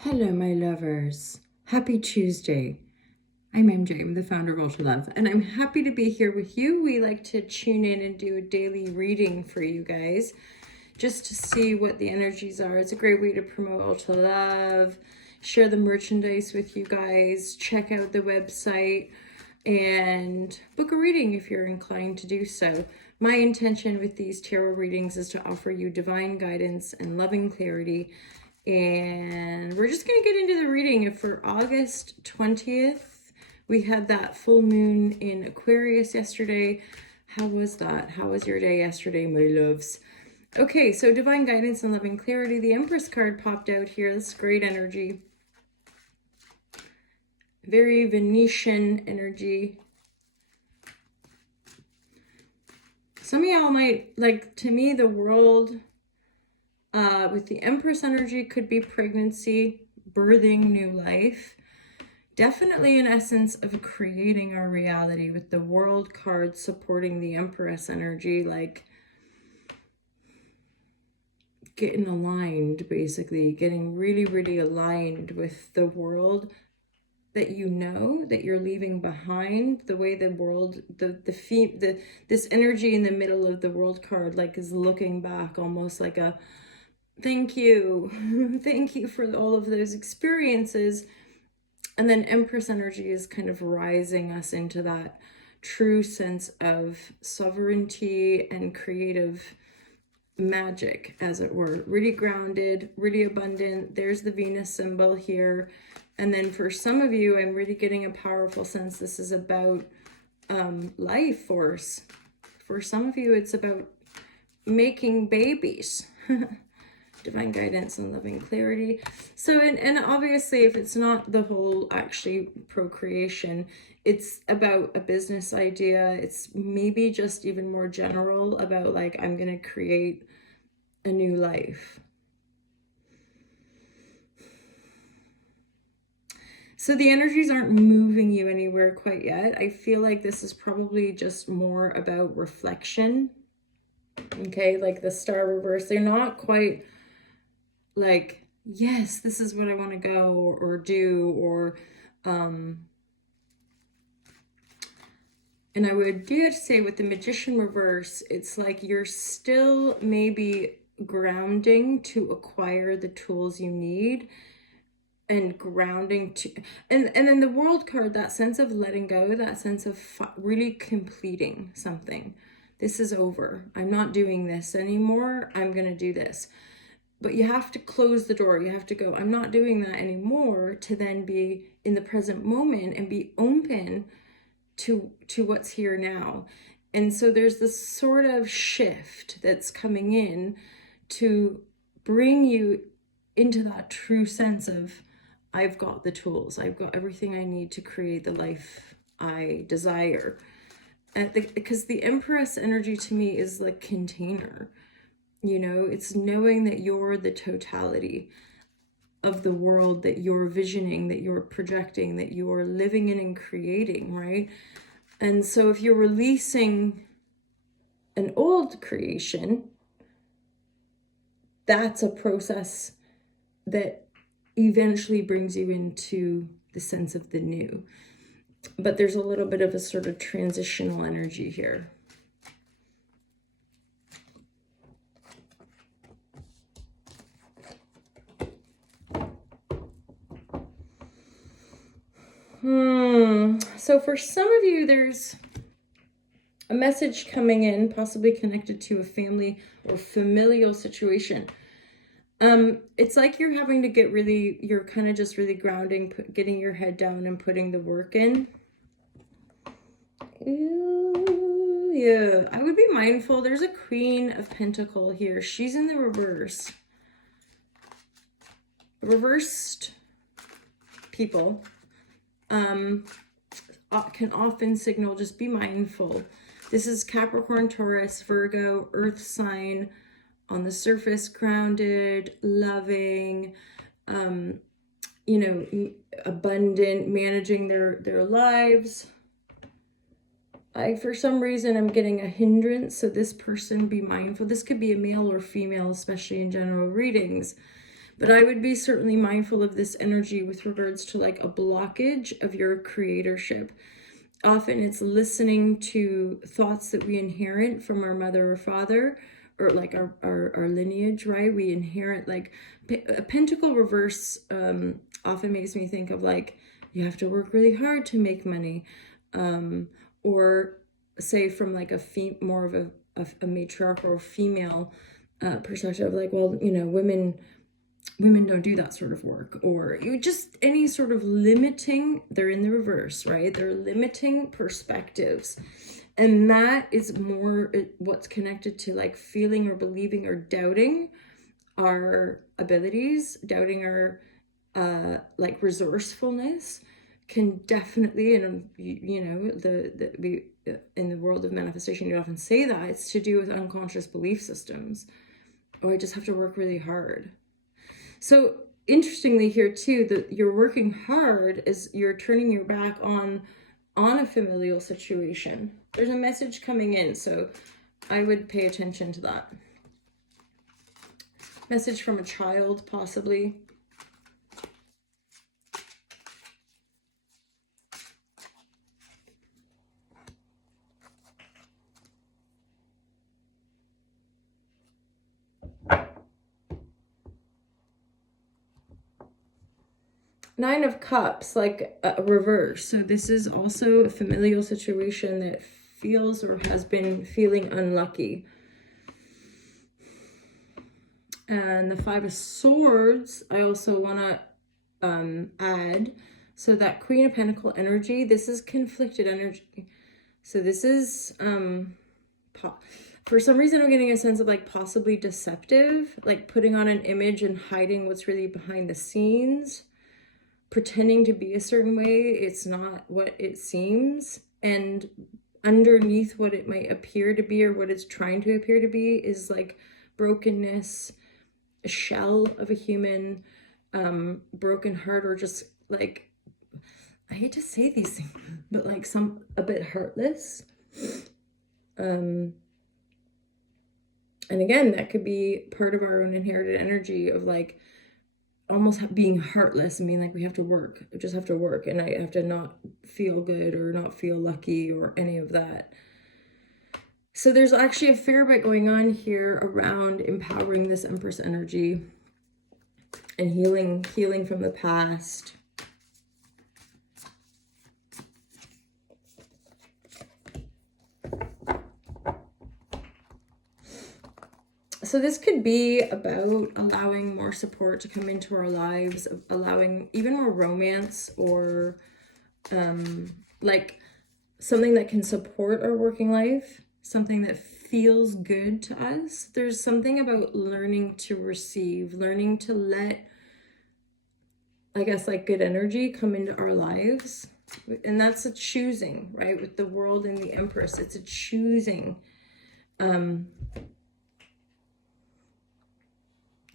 Hello, my lovers. Happy Tuesday. I'm MJ, I'm the founder of Ultra Love, and I'm happy to be here with you. We like to tune in and do a daily reading for you guys just to see what the energies are. It's a great way to promote Ultra Love, share the merchandise with you guys, check out the website, and book a reading if you're inclined to do so. My intention with these tarot readings is to offer you divine guidance and loving clarity. And we're just going to get into the reading. For August 20th, we had that full moon in Aquarius yesterday. How was that? How was your day yesterday, my loves? Okay, so divine guidance and loving clarity. The Empress card popped out here. This is great energy. Very Venetian energy. Some of y'all might, like, to me, the world with the Empress energy could be pregnancy, birthing new life. Definitely an essence of creating our reality, with the World card supporting the Empress energy, like getting aligned, basically getting really aligned with the world that you know that you're leaving behind. The way the world, this energy in the middle of the World card, like, is looking back, almost like a thank you thank you for all of those experiences. And then Empress energy is kind of rising us into that true sense of sovereignty and creative magic, as it were. Really grounded, really abundant. There's the Venus symbol here. And then for some of you, I'm really getting a powerful sense this is about life force. For some of you, it's about making babies. Divine guidance and loving clarity. So, and obviously, if it's not the whole actually procreation, it's about a business idea. It's maybe just even more general about, like, I'm going to create a new life. So the energies aren't moving you anywhere quite yet. I feel like this is probably just more about reflection. Okay, like the star reverse, they're not quite like, yes, this is what I want to go or do, or and I would dare to say with the Magician reverse, it's like you're still maybe grounding to acquire the tools you need, and grounding to, and then the World card, that sense of letting go, that sense of really completing something. This is over. I'm not doing this anymore. I'm going to do this. But you have to close the door. You have to go, I'm not doing that anymore, to then be in the present moment and be open to what's here now. And so there's this sort of shift that's coming in to bring you into that true sense of, I've got the tools. I've got everything I need to create the life I desire. Because the Empress energy to me is like container. You know, it's knowing that you're the totality of the world that you're visioning, that you're projecting, that you're living in and creating, right? And so if you're releasing an old creation, that's a process that eventually brings you into the sense of the new. But there's a little bit of a sort of transitional energy here. So for some of you, there's a message coming in, possibly connected to a family or familial situation. It's like you're having to get really, you're kind of just really grounding, getting your head down and putting the work in. Ooh, yeah, I would be mindful. There's a Queen of Pentacles here. She's in the reverse. Reversed people can often signal, just be mindful. This is Capricorn, Taurus, Virgo, Earth sign, on the surface grounded, loving, you know, abundant, managing their lives. For some reason, I'm getting a hindrance, so this person, be mindful. This could be a male or female, especially in general readings. But I would be certainly mindful of this energy with regards to like a blockage of your creatorship. Often it's listening to thoughts that we inherit from our mother or father, or like our lineage, right? We inherit like a pentacle reverse often makes me think of like, you have to work really hard to make money. Or say from like more of a matriarchal or female perspective, like, well, you know, women don't do that sort of work, or you just any sort of limiting. They're in the reverse, right? They're limiting perspectives, and that is more what's connected to like feeling or believing or doubting our abilities, doubting our like resourcefulness can definitely, and you know, we in the world of manifestation, you often say that it's to do with unconscious belief systems. Oh, I just have to work really hard. So interestingly here too, that you're working hard is you're turning your back on a familial situation. There's a message coming in, so I would pay attention to that. Message from a child, possibly. Nine of Cups, like a reverse. So this is also a familial situation that feels or has been feeling unlucky. And the Five of Swords, I also want to add. So that Queen of Pentacle energy, this is conflicted energy. So this is, for some reason, I'm getting a sense of like possibly deceptive, like putting on an image and hiding what's really behind the scenes. Pretending to be a certain way, it's not what it seems, and underneath what it might appear to be or what it's trying to appear to be is like brokenness, a shell of a human, broken heart, or just like, I hate to say these things, but like a bit heartless. And again, that could be part of our own inherited energy of like almost being heartless and being like, we have to work, I just have to work, and I have to not feel good or not feel lucky or any of that. So there's actually a fair bit going on here around empowering this Empress energy and healing from the past. So this could be about allowing more support to come into our lives, allowing even more romance, or like something that can support our working life, something that feels good to us. There's something about learning to receive, learning to let, I guess, like good energy come into our lives. And that's a choosing, right? With the World and the Empress, it's a choosing.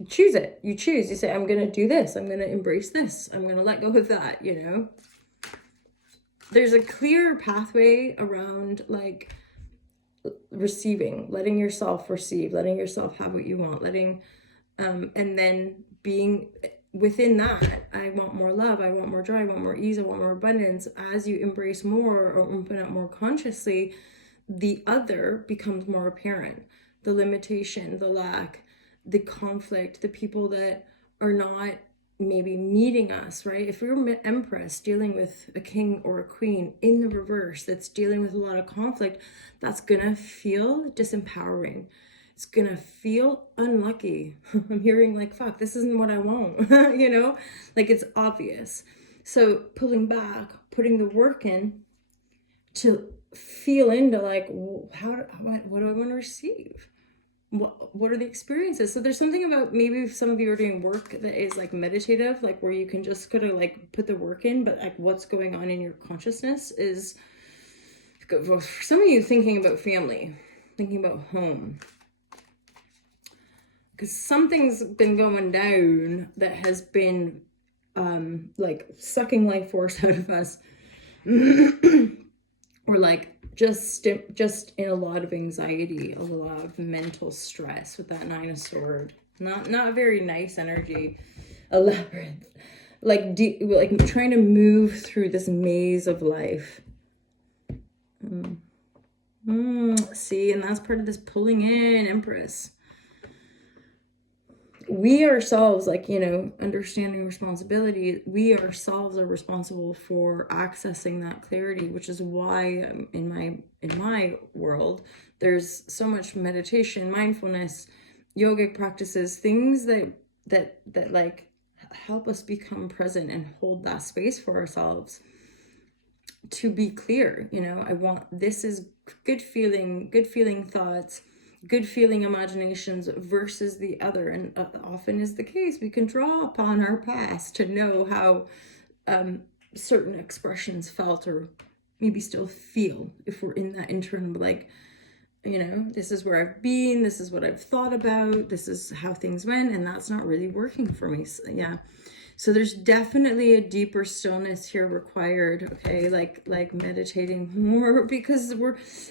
Choose it. You choose. You say, I'm going to do this. I'm going to embrace this. I'm going to let go of that, you know. There's a clear pathway around like receiving, letting yourself receive, letting yourself have what you want, letting, and then being within that. I want more love. I want more joy. I want more ease. I want more abundance. As you embrace more or open up more consciously, the other becomes more apparent. The limitation, the lack, the conflict, the people that are not maybe meeting us, right? If we're an Empress dealing with a king or a queen in the reverse that's dealing with a lot of conflict, that's gonna feel disempowering. It's gonna feel unlucky. I'm hearing like, fuck, this isn't what I want, you know? Like it's obvious. So pulling back, putting the work in to feel into like, what do I want to receive? What are the experiences? So there's something about, maybe some of you are doing work that is like meditative, like where you can just kind of like put the work in, but like what's going on in your consciousness is, for some of you, thinking about family, thinking about home, because something's been going down that has been like sucking life force out of us, or like just in a lot of anxiety, a lot of mental stress with that Nine of Swords. Not a very nice energy. A labyrinth. Like like trying to move through this maze of life. See, and that's part of this pulling in, Empress. We ourselves, like, you know, understanding responsibility, we ourselves are responsible for accessing that clarity, which is why in my world there's so much meditation, mindfulness, yogic practices, things that like help us become present and hold that space for ourselves to be clear. You know, this is good feeling thoughts, good feeling imaginations versus the other. And often is the case, we can draw upon our past to know how certain expressions felt or maybe still feel if we're in that interim, like, you know, this is where I've been, this is what I've thought about, this is how things went, and that's not really working for me. So, yeah. So there's definitely a deeper stillness here required, okay? Like meditating more, because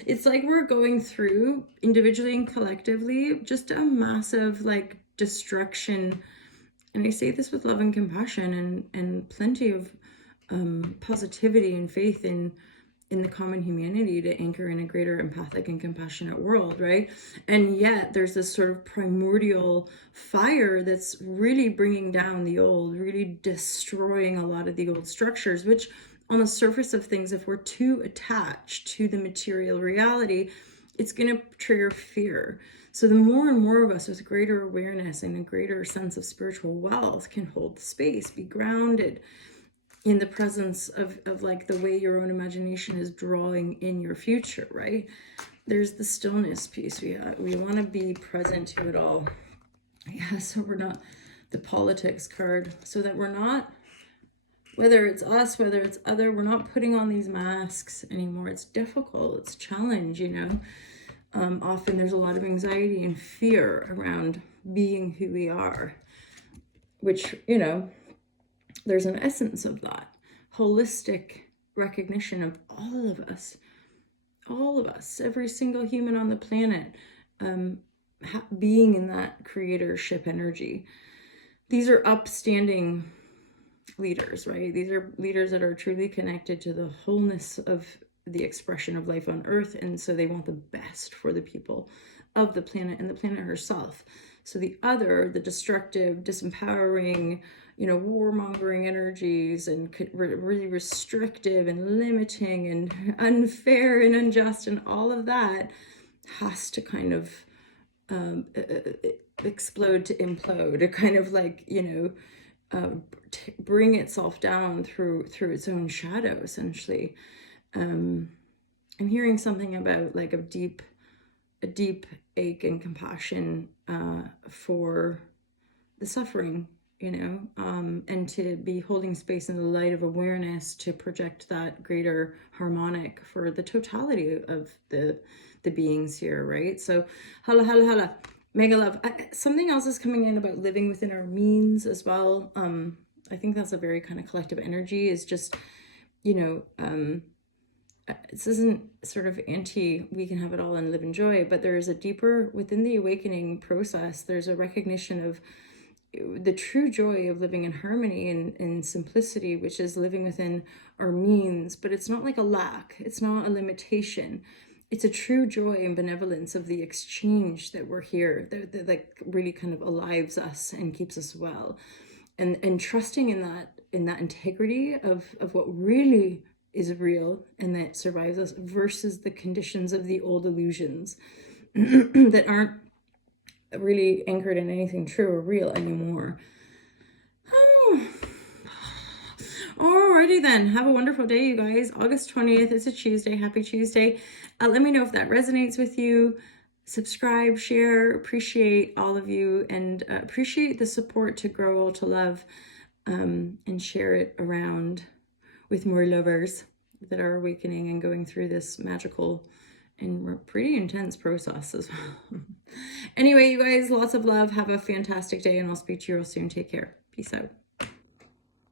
it's like we're going through individually and collectively just a massive like destruction. And I say this with love and compassion and plenty of positivity and faith in the common humanity to anchor in a greater empathic and compassionate world, right? And yet there's this sort of primordial fire that's really bringing down the old, really destroying a lot of the old structures, which on the surface of things, if we're too attached to the material reality, it's going to trigger fear. So the more and more of us with greater awareness and a greater sense of spiritual wealth can hold the space, be grounded in the presence of like the way your own imagination is drawing in your future, right? There's the stillness piece. We want to be present to it all. Yeah, so we're not the politics card, so that we're not, whether it's us, whether it's other, we're not putting on these masks anymore. It's difficult, it's a challenge, you know. Often there's a lot of anxiety and fear around being who we are, which, you know, there's an essence of that holistic recognition of all of us, every single human on the planet, being in that creatorship energy. These are upstanding leaders, right? These are leaders that are truly connected to the wholeness of the expression of life on earth, and so they want the best for the people of the planet and the planet herself. So the destructive, disempowering, you know, warmongering energies and really restrictive and limiting and unfair and unjust and all of that has to kind of explode to implode, to kind of like, you know, bring itself down through its own shadow, essentially. I'm hearing something about like a deep ache and compassion for the suffering, you know, and to be holding space in the light of awareness to project that greater harmonic for the totality of the beings here, right? So hala, mega love. Something else is coming in about living within our means as well. I think that's a very kind of collective energy, is just, you know, this isn't sort of we can have it all and live in joy, but there is a deeper, within the awakening process, there's a recognition of the true joy of living in harmony and simplicity, which is living within our means. But it's not like a lack, it's not a limitation. It's a true joy and benevolence of the exchange that we're here, that like really kind of alives us and keeps us well. And trusting in that integrity of what really is real and that survives us, versus the conditions of the old illusions that aren't really anchored in anything true or real anymore. Alrighty then, have a wonderful day, you guys. August 20th, it's a Tuesday. Happy Tuesday. Let me know if that resonates with you. Subscribe, share, appreciate all of you, and appreciate the support to grow all to love, and share it around with more lovers that are awakening and going through this magical and pretty intense process as well. Anyway, you guys, lots of love. Have a fantastic day, and I'll speak to you real soon. Take care. Peace out.